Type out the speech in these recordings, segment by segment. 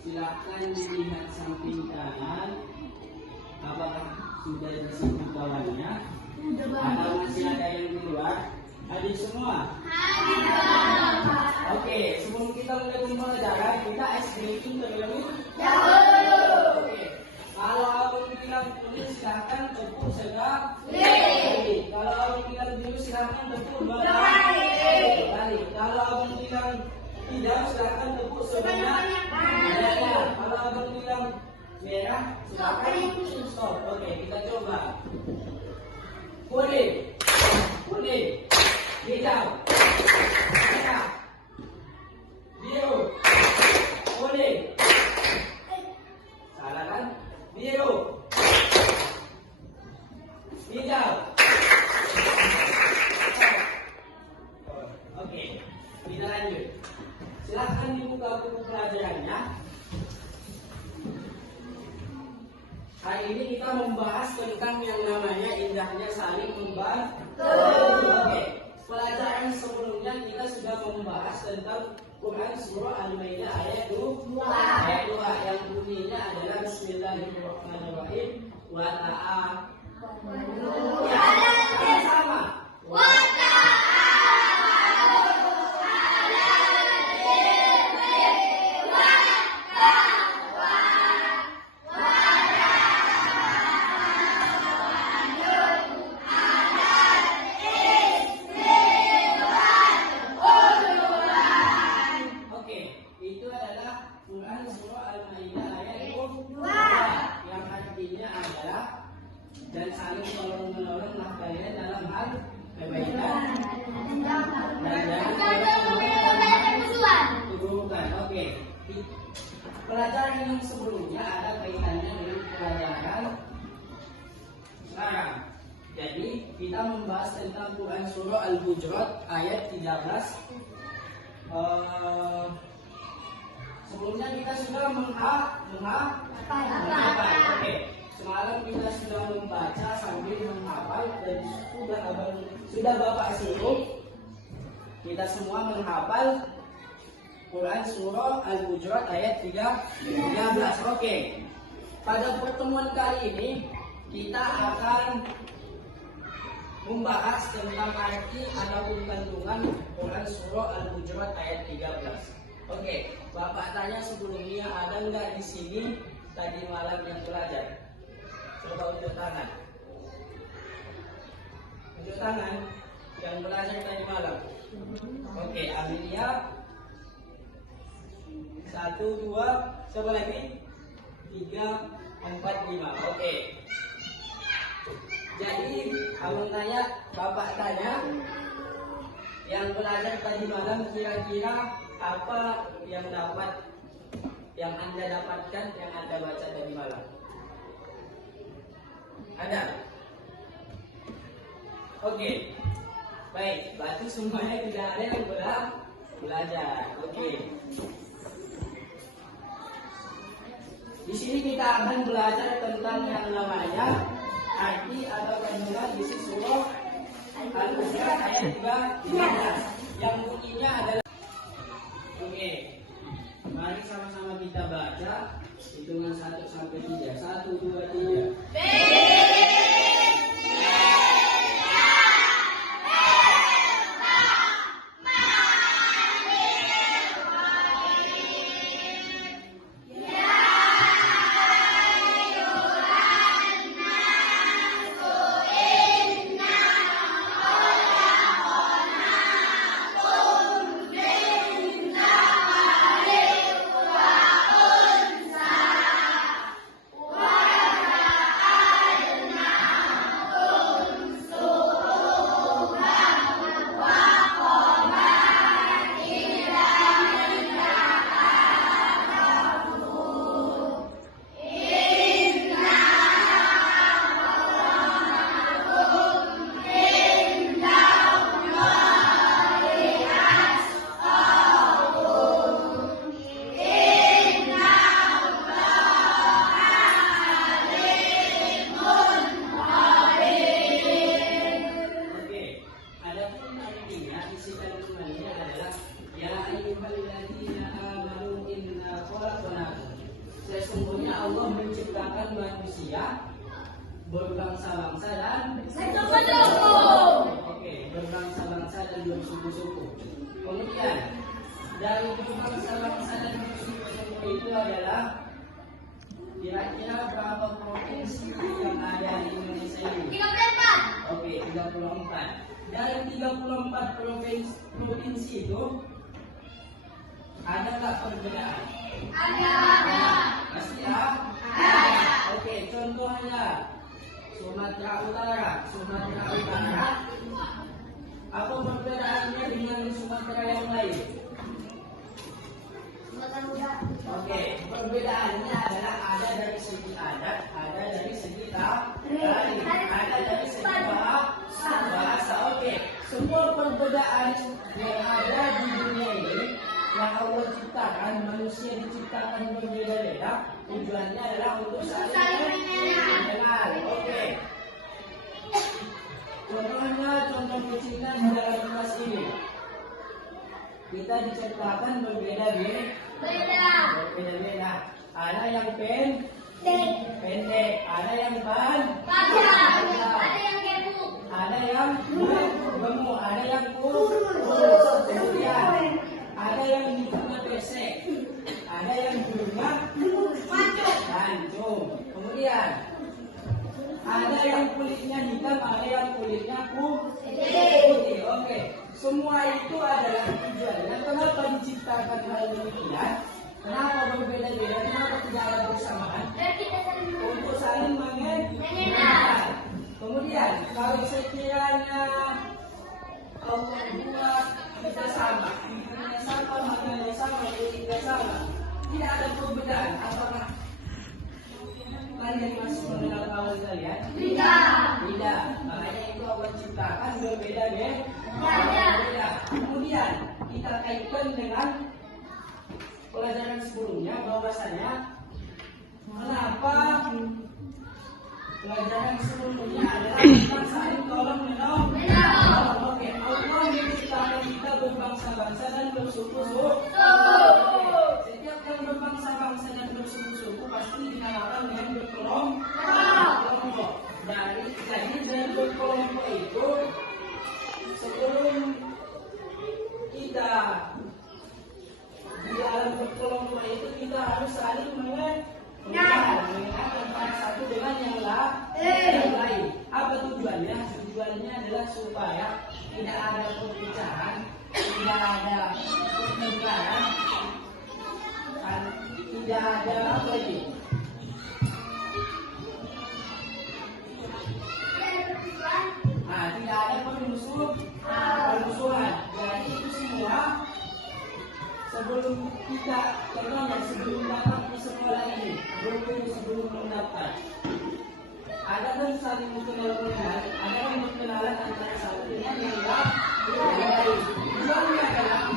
Silakan dilihat samping kanan, apakah sudah disitu kawannya atau masih ada yang di luar? Hadir semua? Hadir. Oke, sebelum kita mulai pembelajaran, kita SBQ terlebih dahulu. Oke, kalau abang bilang tulis silahkan tepuk sekali. Kalau abang bilang dulu silahkan tepuk dua kali. Kalau abang bilang tidak, silahkan tepuk sebanyak. Kalau abang bilang merah, silahkan stop. Oke, kita coba. Kuning, hijau, merah, biru, kuning. Salah kan? Biru, hijau. Oke, kita lanjut. Silahkan dibuka buku pelajarannya. Hari ini kita membahas tentang yang namanya indahnya saling membantu. Oke, pelajaran sebelumnya kita sudah membahas tentang Quran surah Al-Maidah ayat 2. Ayat 2 yang bunyinya adalah Bismillahirrahmanirrahim. Wa ta'ala sama. Dan saling tolong-menolonglah kalian dalam hal kebaikan dan keburukan. Oke. Pelajaran yang sebelumnya ada kaitannya dengan pelajaran sekarang. Jadi kita membahas tentang Quran surah Al-Hujurat ayat 13. Sebelumnya kita sudah menghafal. Oke. Semalam kita sudah membaca sambil menghafal dan sudah Bapak suruh kita semua menghafal Quran surah Al-Hujurat ayat 13. Oke. Pada pertemuan kali ini kita akan membahas tentang arti ataupun kandungan Quran surah Al-Hujurat ayat 13. Oke, Bapak tanya sebelumnya, ada nggak di sini tadi malam yang belajar? Coba unjuk tangan. Unjuk tangan yang belajar tadi malam. Oke, Amelia. 1, 2, coba lagi. 3, 4, 5. Oke. Jadi, abang tanya, Bapak tanya, yang belajar tadi malam kira-kira apa yang Anda dapatkan, yang Anda baca tadi malam? Ada? Oke. Baik, berarti semuanya tidak ada yang belajar. Oke. Di sini kita akan belajar tentang yang namanya arti atau kandungan isi surah Al-Baqarah ayat 2:13 yang bunyinya adalah. Oke, mari sama-sama kita baca hitungan 1 sampai 3. 1, 2, 3. Sesungguhnya Allah menciptakan manusia berbangsa-bangsa dan bersuku. Oke, berbangsa-bangsa dan bersuku-suku. Kemudian dari berbangsa-bangsa dan bersuku-suku itu adalah kira-kira berapa provinsi yang ada di Indonesia ini? 34. Oke, 34. Dari 34 provinsi itu ada nggak perbedaan? Ada. Pasti ya? Ada. Oke, contohnya Sumatera Utara. Sumatera Utara. Apa perbedaannya dengan Sumatera yang lain? Oke, perbedaannya adalah ada dari segi adat, ada dari segi tarikh, ada dari segi bahasa. Oke, semua perbedaan yang ada di dunia ini yang Allah ciptakan, manusia diciptakan berbeda-beda, tujuannya adalah untuk saling mengenal. Oke. Contohnya, contoh kecilnya di dalam kelas ini. Kita diciptakan berbeda-beda. Ada yang pendek, ada yang panjang, ada yang gemuk, ada yang kurus. Kemudian ada yang hidungnya pesek, ada yang hidungnya mancung. Kemudian ada yang kulitnya hitam, ada yang kulitnya putih. Oke, semua itu adalah tujuannya. Kenapa diciptakan hal demikian? Kenapa berbeda-beda? Kenapa tidak ada bersamaan? Untuk saling mengenal. Kemudian kalau sekiranya Allah buat kita sama, maknanya sama, kita sama, tidak ada perbedaan. Apakah kalian masih mengenal kawan kalian? Tidak. Makanya itu Allah ciptakan berbeda-beda. Kemudian kita kaitkan dengan pelajaran sebelumnya bahwasanya kenapa pelajaran sebelumnya adalah tentang saling tolong menolong. Oke, Allah menciptakan kita berbangsa-bangsa dan bersuku-suku. Setiap yang berbangsa-bangsa dan bersuku-suku pasti dinamakan dengan berkelompok. Dari berkelompok itu sebelum kita di dalam berkelompok itu kita harus saling mengenal antara satu dengan yang lain. Apa tujuannya? Tujuannya adalah supaya tidak ada perpecahan, tidak ada pertengkaran, tidak ada apa ini? Tidak ada permusuhan. Jadi itu semua sebelum kita sebelum datang ke sekolah ini, sebelum mendaftar, ada kan saling mengenal, ada yang berkenalan antara satu dengan yang lain. Tujuannya adalah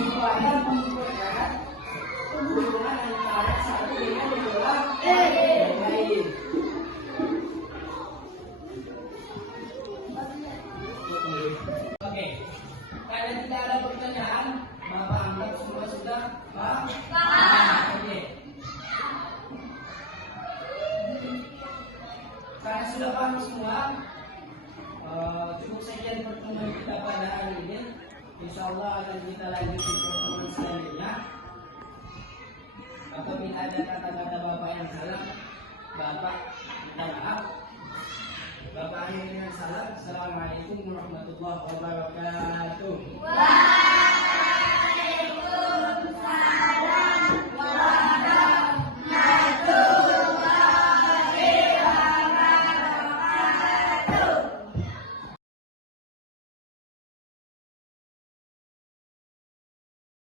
supaya memperkerat hubungan antara satu dengan yang lain. sudah paham semua. Cukup sekian pertemuan kita pada hari ini. Insya Allah akan kita lanjut di pertemuan selanjutnya. Apabila ada kata-kata Bapak yang salah, Bapak minta maaf. Bapak akhiri dengan salam. Assalamualaikum warahmatullahi wabarakatuh.